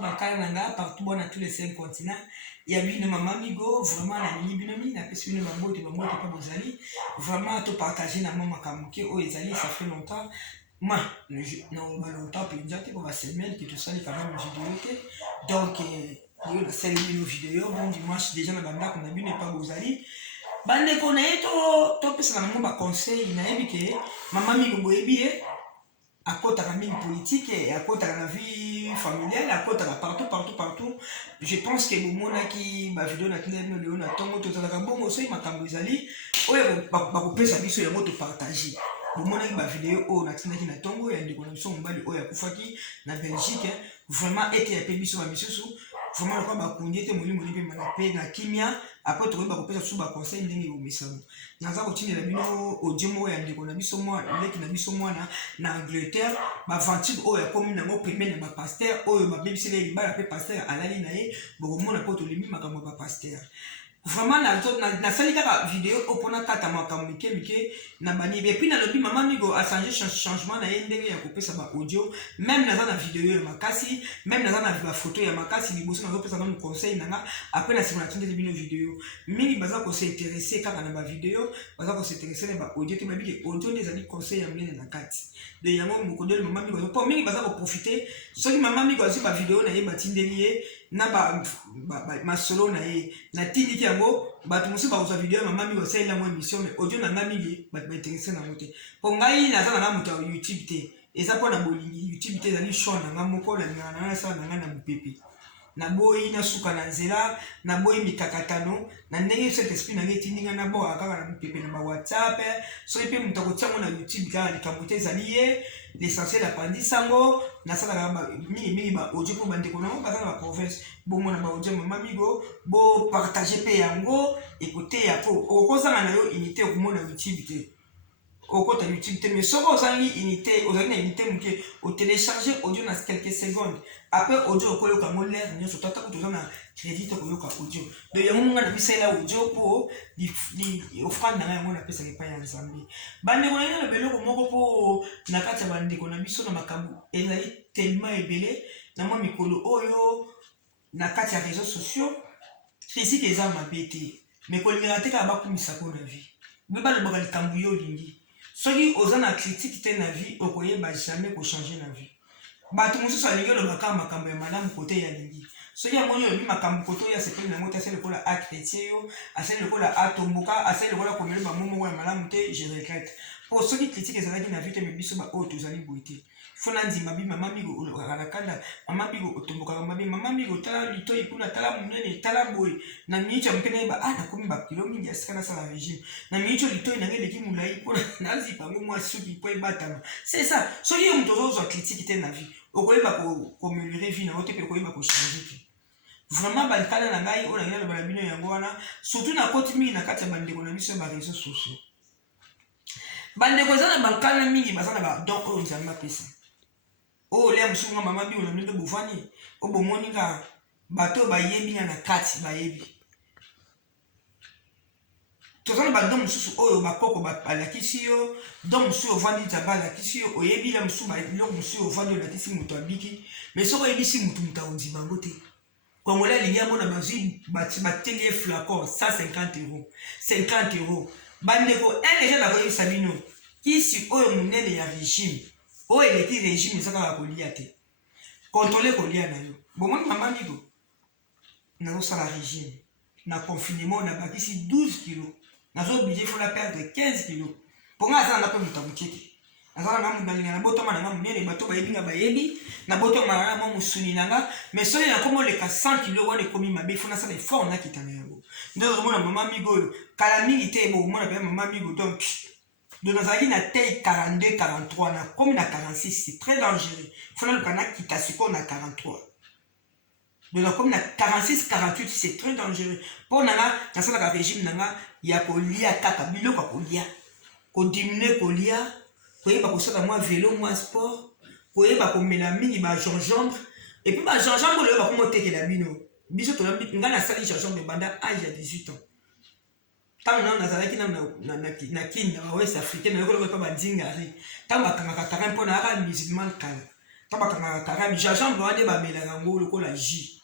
Bakalanga, partout bon, dans tous les 5 continents. Il y a une maman migo, vraiment la mini binomi, la personne de maman pas bozali. Vraiment, tout partager dans mon makamuki, oh, ezali, ça fait longtemps. Moi, non, longtemps, puis déjà, tu vas semaine, que tu sali quand même vidéo. Donc, il y a celle de vidéo, bon, dimanche, déjà, la banda, qu'on a vu, n'est pas bozali. Bande qu'on a to pesa na mon conseil, na yebi que maman migo boyebi, à côté de la vie politique et à côté de la vie familiale, à côté de partout. Je pense que le monde qui va vidéo na télé no na tongo to za bon aussi makambo ezali oyo ba ko pesa biso ya moto partager. Le monde qui va vidéo o na télé na tongo ya ndeko na biso mbali oyo akufaki na Belgique vraiment été ya pe biso ba misusu vraiment le ba kundi te molimo ni pe malape na kimia après to ba ko pesa su ba conseil ndenge o misano. Naza ko tindi la bino audio mo ya ndeko na biso mo leki na biso mo na Angleterre ba ventile oyo comme na mo premier na ba pasteur oyo ba bebisele libala pe pasteur alali na ye bo mo na poto limi makambo ba pasteur. Vraiment na sali kaka vidéo opona kata makambo mike na bani et puis na lobi maman migo a changé changement na ye ndenge ya kopesa ba audio même na vidéo ya makasi même na ba photo ya makasi liboso na kopesa na conseil nanga après na sima na tinde bino vidéo mingi baza ko s'intéresser kaka na ba vidéo baza ko s'intéresser na ba audio te ba biki audio des ali conseil ya mlene na kati de yango mokodel maman migo pour mingi baza ko profiter soki maman migo azi ba vidéo na ye batindeli ye na ba solo na ye na tindi ki yango bato mosusu bakozwa video maman migo asalela mo émission mais audio na nga mingi bato bainteresse nango te mpo ngai naza na nga moto ya YouTube te eza mpo na bolingi YouTube te ezali show na nga moko nalingaka na nga nasala na nga na mopepe naboyi nasuka na nzela naboyi mikakatano na ndenge cet esprit na nga etindi nga naboka kaka na mopepe na ba WhatsApp soki mpe moto akotiango na YouTube kaka likambo te ezali ye l'essentiel apandisa yango nasalaka mingi ba audio mpo bandeko nango baza na ba province bomona ba audio maman migo bo partager mpe yango écoute ya po okozanga na yo unité okomona YouTube te okota YouTube te mais soko ozangi unité ozangi na unité moke otélécharger audio na quelques secondes après audio okoyoka ngo l'air nyonso tata ko tozana crédit okoyoka audio donc yango nga na bisaila audio po di offrande na yango na pesa epai ya Nzambe bandeko na ngana beloko moko po na kati ya bandeko na biso na makambo ezali tellement ebele na mwa mikolo oyo na kati ya réseaux sociaux critique eza mabe te mais kolingaka te kaka bakumisa ko na vie mpe balobaka likambo yo olingi soki oza na critique te na vie okoyeba jamais kochanger na vie bato mosusu alingi olobaka makambo ya malamu kote ya lingi soki amoni olobi makambo kote oyo asepeli nango te asali lokola a chrétien yo asali lokola atomboka asali lokola komeli bamomoko ya malamu te je regrette po soki critique ezalaki na vie te me biso baoyo tozali boye te fona ndima bi mama migo olokaka na kanda mama migo otombokaka mabe mama migo tala litoi kuna tala monene tala boye na miniti ya moke nayeba nakomi bakilo mingi ya sika nasala régime na miniti oyo litoi nange eleki molai mpona nazipa yango mwa suki mpo ebatama c'est ça soki yo moto ozozwa critique te na vie okoyeba komelire vie nango te mpe okoyeba kochange te vraiment balikala na ngai oyo nangina lobala bino yango wana surtout na koti mingi na kati ya bandeko na biso ya bareseau sociaux bandeko eza na bankala mingi baza na badon oyo nzambe apesa oyo lia mosusu nga mama bino na bino bovani oyo bomoni nga bato oyo bayebi nga na kati bayebi toza na badon mosusu oyo bakoko balakisi yo don mosusu ovandi nzambe alakisi yo oyebi lia mosusu biloko mosusu ovandi olakisi moto abiki mais soki oyebisi moto aondima yango te kongola alingi amona bazwi batengi ye flacon 150 €50 bandeko deja nakoyebisa bino kisi oyo monene ya régime oyo eleki régime eza kaka kolia te kontrole kolia na yo bomoni mama migo nazosala régime na confinement nabakisi 12 kg nazoblige fola perdre 15 kg mpo nga aza na mpe moto amoke te azala na nalinga na botoma na nga monene bato bayebi nga bayebi na botoma na nga mwa mosuni na nga mais soki nakomi oleka 100 kg wana ekomi mabe fo nasala effort nakita na yango nde ozomona mama migo oyo kala mingi te bokomona mpe mama migo donc nazalaki na taille 42 43 na komi na 46 c'est très dangereux fo naluka nakita sikoyo na 43 donc nakomi na 46 48 c'est très dangereux mpo nanga nasalaka régime nanga ya kolia kaka biloko ya kolia kodiminue kolia koyeba kosala mwa vélo mwa sport koyeba komela mingi bagingembre epuis bagingembre oyo bakoma otekela bino biso nga nasali gingembre banda age ya 18 ans ntango nano nazalaki na kini na bawest africain nayokoloba mpe badingari ntango bakangaka terrain mpo na aka musulman kala tabakanga karami gingembre wana bamela yango lokola jus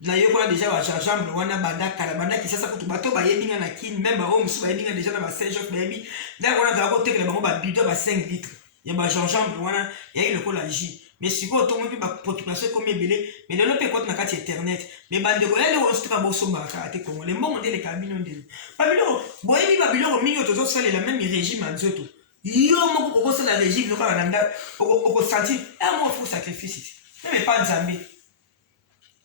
na yo kola déjà ba gingembre wana banda kisasa kutu bato bayebinga na kini même ba homme su bayebinga déjà na ba Saint-Jacques bayebi nda wana za ko tekela bango ba bidon ba 5 litres ya ba gingembre wana ya lokola jus mais siko to mo bi ba préoccupation comme ebele mais lelo pe kote na kati internet mais bande ko yale on stuka bo somba ka te kongo le mbongo ndele kabino ndele babilo boyebi babilo mingi tozo sala la même régime anzoto yo moko ko sala régime lokola na nda ko sentir moi faut sacrifice même pas nzambe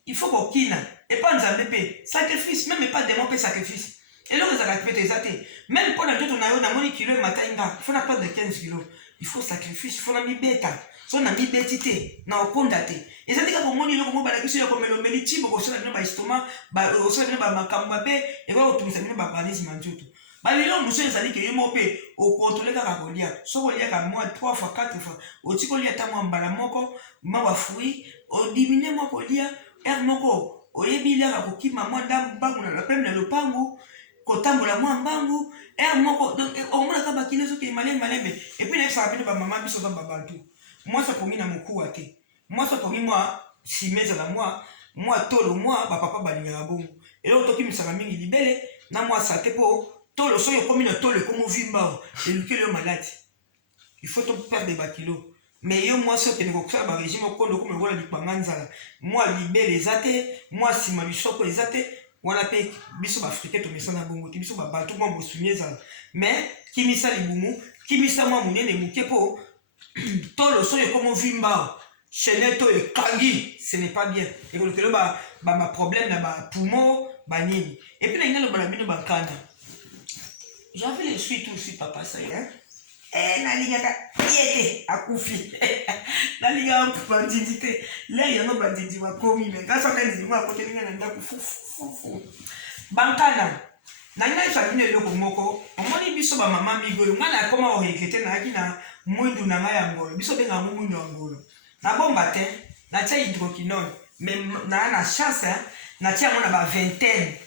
il faut qu'on kina et pas nzambe pe sacrifice même pas démon pe sacrifice et là vous allez répéter ça même pour la joto na yo na moni kilo matinga faut na pas de 15 kilos il faut sacrifice faut na mi beta so na mi betité na okonda te et ça dit que moni loko mo bala kiso ya komelo meli tibo ko sala ba estomac ba o sala ba makamba pe et ba otumisa mina ba paralysme manjoto ba lelo muso ezali ke yemo pe o contrôler ka kolia so kolia ka moi 3 fois 4 fois o tikolia ta mo mbala moko ma ba fruit o diminuer mo kolia moko oyebile ka kokima mwa ndambangu na lapem na lopangu kotambola mwa mbangu moko donc omona ka bakine soki malembe et puis na ça rapide ba maman biso ba bantu moi ça komi na mokuwa te moi ça komi moi simeza na moi tolo moi ba papa balinga bongo et là toki misaka mingi libele na moi santé po tolo so yo komi na tolo komo vimba et le malade il faut to perdre des kilos mais yo moi ce que nous avons un régime au condo comme le dit moi libéré les athées moi si ma biso les athées on a payé biso africain to mesana bongo biso ba bato moi bo soumier ça mais qui misa libumu qui misa moi munene mukepo to le so comme vimba cheneto et kangi ce n'est pas bien et que le ba problème na ba poumon ba nini et puis na ina le ba bino ba kanda j'avais les suites aussi papa ça hein nalingaka yete akufi nalinga bandindi te le yango bandindi bakomi me ngasa bandindi mo akotelinga na ndako fufu bankana nanga ifamine eloko moko omoni biso ba mama migolo ngana akoma orekete na akina mwindu na ngai ngolo biso benga mwindu ngolo na bomba te na tia hydroquinone mais na chance na tia mona ba vingtaine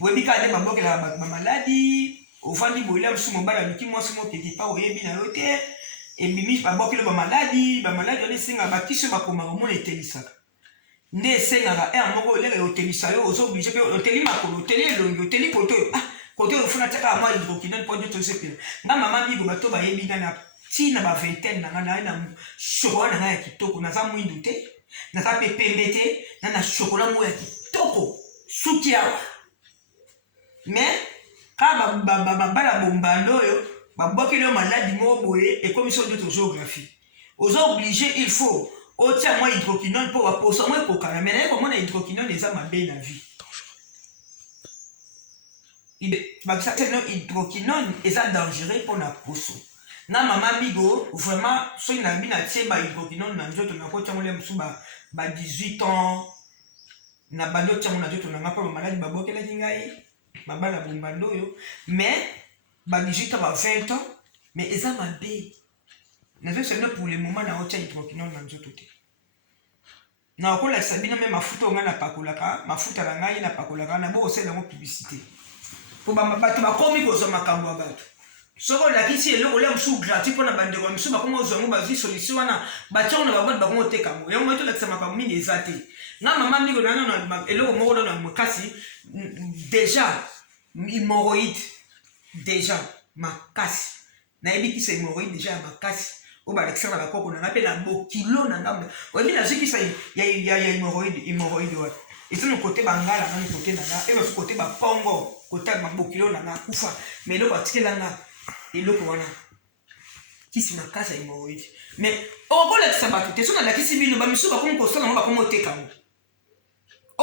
webika de babokela ba maladie au fond du boulot sur mon bal qui moi sur mon petit pas oyebi na yote et mimi ba bokelo ba maladie on esenga ba kiso ba koma mo etelisa ne senga moko le etelisa yo ozo obligé pe oteli makolo oteli elongi oteli koto koto ofuna taka moi hydroquinone pour tout ce pile na mama bigo bato ba yebi na tina ba vingtaine na chocolat na ya kitoko na za mwindu te na za pembe te na chocolat mo ya kitoko sukia mais quand bala bombando yo babokelo maladi mo boye et comme ça de géographie aux obligés il faut au tia moi hydroquinone pour poser moi pour quand mais comment na hydroquinone ça ma bien la vie il ba ça non hydroquinone et ça dangereux pour la poso na mama migo vraiment so ina bina tie ba hydroquinone na njoto na ko tia mo le msuba ba 18 ans na bando tia mo na njoto na ngapa maladi babokela kingai mabala bombando yo mais ba 18 ans ba 20 ans mais eza mabe na zo seulement pour le moment na ocha hydroquinone na nzoto te na okola sabina même mafuta nga na pakolaka mafuta na ngai na pakolaka na bo osela mo publicité po ba bato ba komi ko zo makambo ya bato soko la kisi eloko le msu gratuit pona bande ko msu ba komo zo ngo ba zi solution wana ba tshona ba ba ko teka mo yo mo to la tsama ka mingi ezate na mama ndiko na eloko moko na makasi déjà hémorroïde déjà makasi na ebiki c'est hémorroïde déjà makasi o ba l'extra la koko na pe na bo kilo na ngamba o bi na ziki ça ya hémorroïde wa et c'est le côté bangala na le côté na et le côté ba pongo côté ba bo kilo na kufa mais le batikela na eloko wana kisi makasi hémorroïde mais o ko la tsaba te so na la kisi bino ba misu ba ko so na ba ko teka mo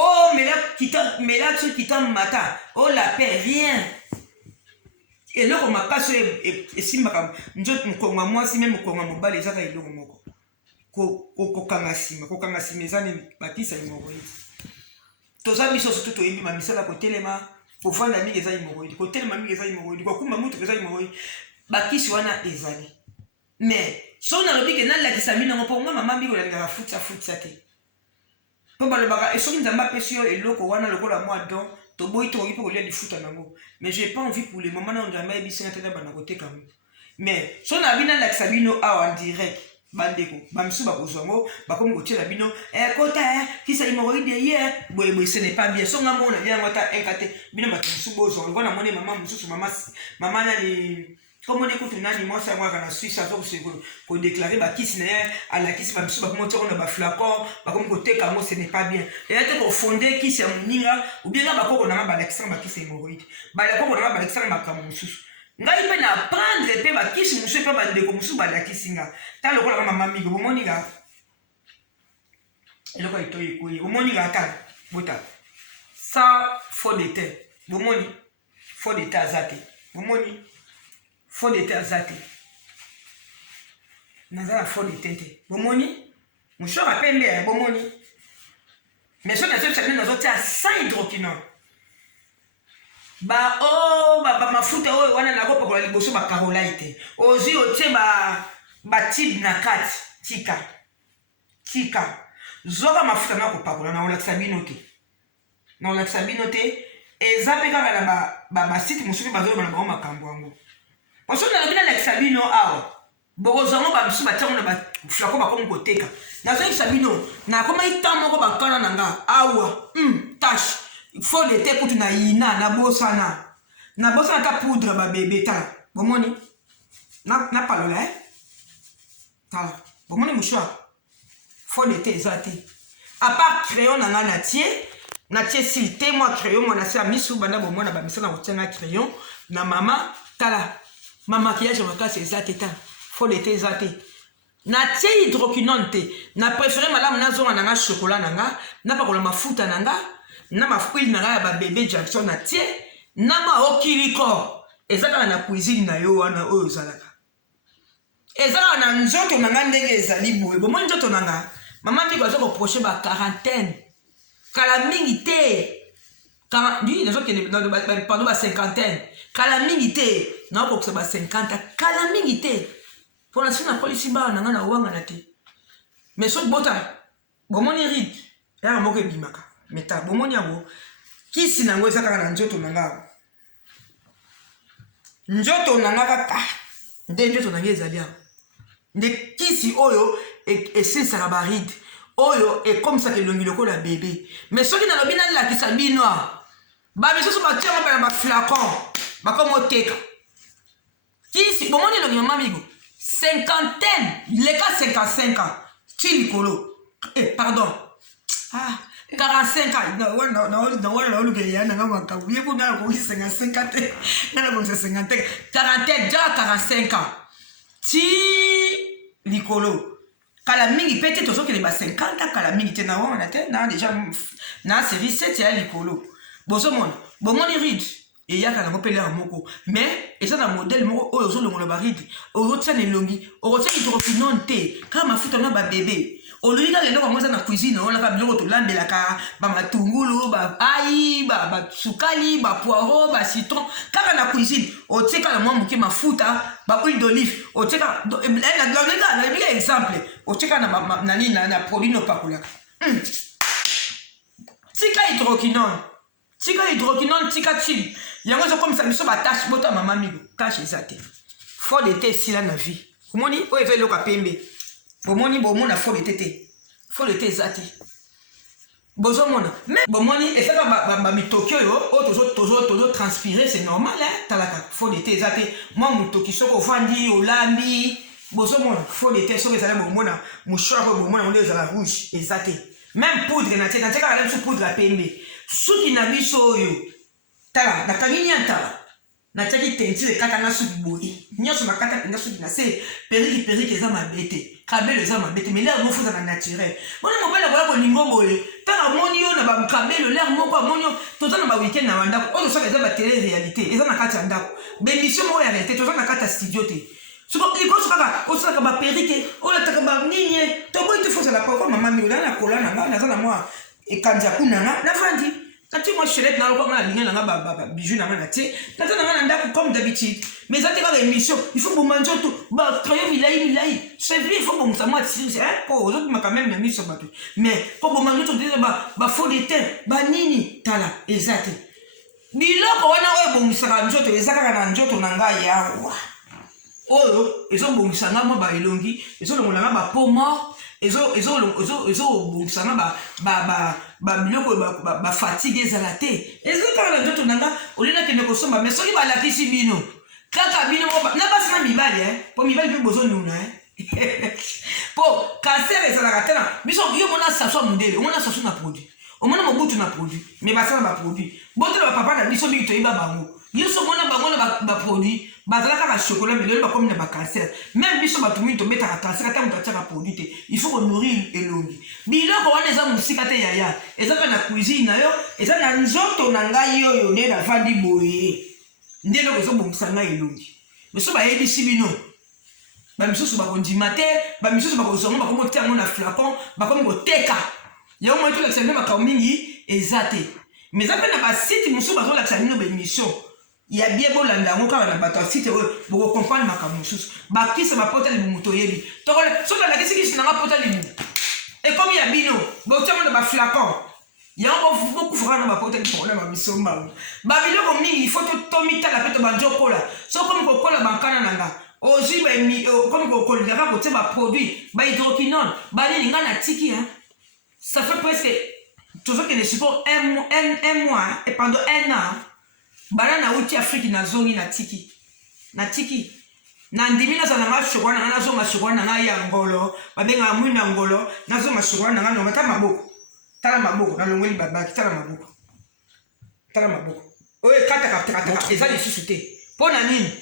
oh, mais là, ceux qui t'ont matin, oh, la paix, viens. Et là, on m'a pas et si ma moi, si même on m'a pas les gens, ils l'ont moko. Kokangasi, mes années, bâtisse, ils m'ont dit. Tous les amis sont tout au début, ma mission à côté, les mains, pour faire la mise, ils m'ont dit. Côté, ma mise, ils m'ont dit. Quoi, ma moutre, ils m'ont dit. Bâtisse, on a des années. Mais, si on a le bic, n'a la qui s'amène, on peut, moi, maman, il a la foot, ça t'est. Et sur une dame pesio et l'eau qu'on a le rôle à moi donc to boy to pour lui du foot à nango mais j'ai pas envie pour les moments où jamais bis na tena bana côté comme mais so na bina lakisa bino awa en direct bandeko bamisu bakozwango bakomi kotiela bino kota kisa hémorroïde ye boye ce n'est pas bien so nga mona bien ngota enkate bino bato mosusu bozwa ngona mone mama mosusu mama nani komone kutu nani mwasi yango aka na Suisse azo kodeklare bakisi na ye alakisi bamisu bakomi otiako na baflacon bakomi koteka yango ce n'est pas bien eya te kofonde kisi ya moninga obienga bakoko nanga balakisanga bakisi hémorroïde bakoko nanga balakisanga makambo mosusu ngai mpe na apprendre mpe bakisi mosusu mpe bandeko mosusu balakisi nga ta lokola mama migo bomoni nga eloko etoyi ekoyi bomoni nga ata bota sans faux de terre bomoni faux de terre aza te bomoni faux de terre aza te naza na faux de terre te bomoni mosusu apembe ya bomoni mais so nazotyane nazotia sans hydroquinone mafuta oyo wana nakopakola liboso bakarolai te ozwi otie batide na kati tika zoka mafuta nakopakola naolakisa bino te eza mpe kaka na basite mosusu bazoloba na bango makambo yango poso nalobi nalakisa bino awa bokozwango bamisu batiango na baflako bakomi koteka nazoyebisa bino nakomai ntan moko bakana na nga awa tashe faux de terre kutu na yina na bosana ta poudre babebe tala bomoni na palola tala bomoni mouchoir faux de terre eza te à part crayon na nga natie sil te mwa crayon mwana se ya misu banda bomona bamisana kotia na crayon na mama tala ma maquillage makasi eza te tala faux de terre eza te natie hydroquinone te na préféré malamu nazonga na nga chocolat na nga napakola mafuta na nga na mafuile na nga ya babebe Jackson na tie na maokiliko eza kaka na cuisine na yo wana oyo ezalaka eza kaka na nzoto na nga ndenge ezali boye bomoni nzoto na nga mama miko aza koproche ba quarantaine kala mingi te pardon ba cinquantaine kala mingi te na okokisa ba 50 kala mingi te mpona si na polisi baa na nga na owanga na te mais soki bota bomoni ride yaka moko ebimaka meta bomoni yango kisi nango eza kaka na nzoto na nga kaka nde nzoto na nga ezali awa nde kisi oyo esilisaka baride oyo ekomisaka elongi lokola bebe mais soki nalobi nalakisa bino awa bamisusu batiango mpe na baflacon bakomi oteka kisi bomoni elongi mama migo cinquantaine leka 55 ans ti likolo pardon 45 ans naolukeya nanga makambo ye kuna nakokisi 55 te nanakokisa 50 quarantaine jaka 45 ans ti likolo kala mingi mpe te tozokele ba 50 kala mingi te na wana te na deja na service 7 ya likolo bozomona bomoni ride eyaka nango mpe lere moko mais eza na modele moko oyo ozolongola baride ozotia na elongi okotia hydroquinone te kaka mafuta na babebe olobi kaka eloko yango eza na cuisine olaka biloko tolambelaka bamatungulu baai basukali bapoiro bacitron kaka na cuisine otie kaka mwa moke mafuta bahuile d'olive otie kaka nayebi exemple otie kaka na produit nopakolaka tika hydroquinone tika chili yango ezokomisa biso batashe bota mama migo tashe eza te faux de terre esila na vie omoni oyo eza eloko apembe bomona faux de terre eza te bozomona mais bomoni esaka bamitoki oyo tozotranspire c'est normal talaka faux de terre eza te mwa motoki soki ovandi olambi bozomona faux de terre soki ezali bomona mouchoir oyo bomona yango nde ezala rouge eza te même poudre natie kaka na biso poudre apembe suki na biso oyo tala nakangi niantala natiaki tentire kaka na suki boye nyonso nakata mpenza suki na se periki eza mabe te kabelo eza mabe te mais lere moko ezaka naturel bona mobali akoya kolingo boye ntango amoni yo na bakabelo lere moko amoni yo toza na baweekend na bandako oyo tosaka eza batele réalité eza na kati ya ndako bemission moko ya réalité toza na kati ya studio te likoso kaka osalaka baperike olataka banini toboyi te fosala poko mama mio na kola na nga naza na mwa ekanzi ya kuna nga navandi natie mwa chelete na lokoma na linga na nga bijou na nga natie naza na nga na ndako comme d'habitude mais eza te kaka émission il faut boma nzoto bacrayon milai c'est vrai il faut bomisa mwa tirise po ozokimaka meme na miso bato mais po boma nzoto deza bafaux de terre banini tala eza te biloko wana oyo ebomisaka nzoto eza kaka na nzoto na ngai yawa oyo ezobongisanga mwa baelongi ezolongolanga bapoma ezobongisanga babiloko bafatigue ezala te ezokaka na nzoto nanga olinga kende kosomba mais soki balakisi bino kaka bino na basi na mibali mpo mibali mpe bozonuna mpo cancer ezalaka te na biso yo mona saso ya mondele omona saso na produit omona mobutu na produit mais basala baproduit botela bapapa na biso mingi toyeba bango nyonso mona bango na baproduit bazala kaka chocolat mais lelo bakomi na bacancer même biso bato mingi tobetaka cancer ata moto atiaka produit te il faut konourrir elongi biloko wana eza mosika te yaya eza mpe na cuisine na yo eza na nzoto na ngai oyo nde navandi boye nde eloko ezobongisa ngai elongi biso bayebisi bino bamisusu bakondima te bamisusu bakozonga bakomi kotia yango na flacon bakomi koteka yango moi tolakisa bino makambo mingi eza te mais eza mpe na basite mosusu bazolakisa bino baémission ya bie bolanda yango kaka na bato ya site oyo bokokomprendre makambo mosusu bakisa bapota libu moto oyebi soki alakisi kisi nanga pota libu ekomi ya bino botiango na baflacon yango bokufaka na bapota libu na bamisombango babiloko mingi ifo tomitala mpe tobanjokola so komi kokola bankana na nga ozwi komi kokolelaka kotia baproduit bahydroquinone banini nga na tiki ça fait presque tozokende siko un mois et pendant un an bana na uti Afrique nazongi na tiki na ndimi nazala nga chokola nanga nazonga chokola nanga ya ngolo babenga mwina ngolo nazonga chokola nanga nonga tala maboko nalongoli babaki tala maboko oyo kataka eza lisusu te mpo na nini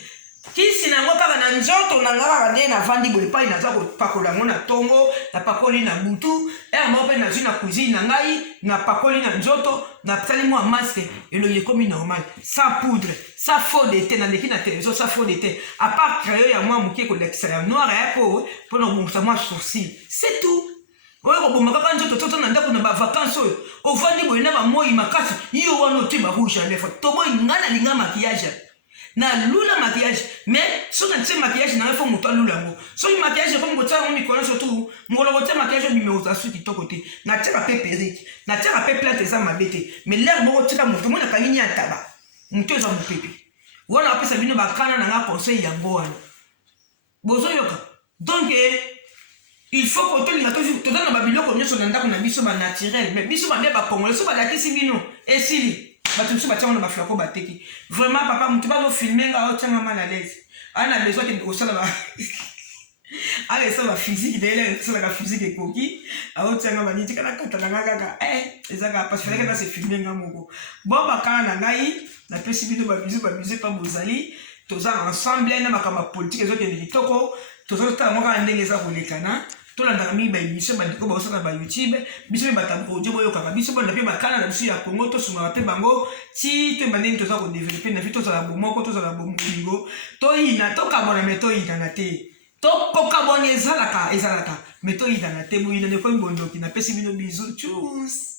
kisi nango kaka na nzoto na nga kaka nde navandi boye epai naza kopakola yango na tongo napakoli na butu moko mpe nazwi na cuisine na ngai napakoli na nzoto natali mwa maske elongi ekomi normal sans poudre sans faux de te naleki na télévision sans faux de te à part crayon ya mwa moke kolekisa ya noir mpo na kobongisa mwa sourcil c'est tout oyo koboma kaka nzoto toto na ndako na bavacance oyo ovandi boye na bamoi makasi yo wana otie barouge ya lefre toboyi nga nalinga makiyage na lula maquillage mais soki natie maquillage nanga fo moto alula yango soki maquillage ekomi kotia yango mikolo surtout mokolo kotia maquillage obimeo ozasu kitoko te natiaka mpe perike natiaka mpe plante eza mabe te mais lere moko tika moto mona kangini ya taba moto eza mopepe wana apesa bino bakana nanga conseil yango wana bozoyoka donc il faut kotolinga toza na babiloko nyonso na ndako na biso banaturel mais biso bande bakongole so balakisi bino esili bato mosusu batiango na baflako bateki vraiment papa motu bazofilme nga aotianga mal à l'aise ana besoin kende kosala alesa baphysique deyele tosalaka physique ekoki aotianga baniti kana kata na nga kaka ezaka parce faleke nase filme nga moko bon bakana na ngai napesi bino babizu mpa bozali toza ensemble na makambo ya politike ezokende kitoko tozotala moko kaka ndenge eza kolekana tolandaka mingi baémission bandeko baosala ba youtube biso mpe batamboka odio boyokaka biso bonda mpe bakana na biso ya kongo tosungaka mpe bango ti to bandeni toza kodevelope na fi tozala bomoko tozala bomolingo toyina tokabona me toyinana te tokokabona ezalaka me toyinana te boyinana ekomi bondoki napesi bino bizu chus